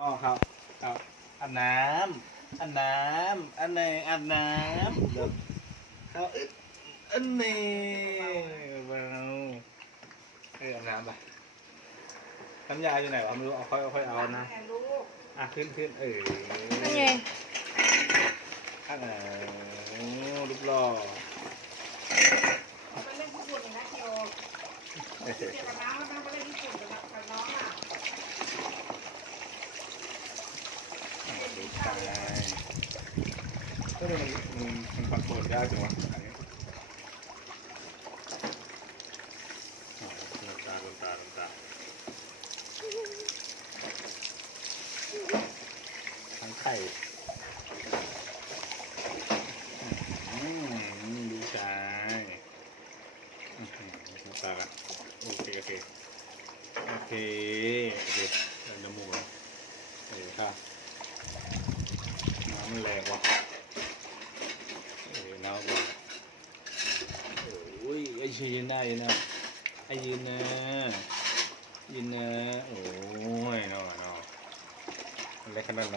อ๋อครับครับอาบน้ำอาบน้ำอันไหนอาบน้ำเดี๋ยวเขาเอ๊ะอันนี้เบาเอออาบน้ำไปน้ำยาอยู่ไหนวะไม่รู้เอาค่อยเอาค่อยเอานะแม่ลูกอะขึ้นขึ้นเออนั่นไงข้างไหนรูปหล่อไปเล่นญี่ปุ่นนะเกียวเออเกี่ยวกับน้ำแล้วแม่ไปเล่นญี่ปุ่นกับกับน้องอะ ดูตายก็เลยมันมันปัดเปิดยากจังวะอันนี้อ๋อดวงตาดวงตาดวงตาทั้งไข่อืมดูชายตากันโอเคโอเคโอเคโอเคเดินน้ำมูกแล้วเออค่ะ มันแรงวะเออน้ำมันโอ้ยไอชียืนได้ยืนนะไอยืนนะยืนนะโอ้ยนอนนอนเล็กขนาดนั้น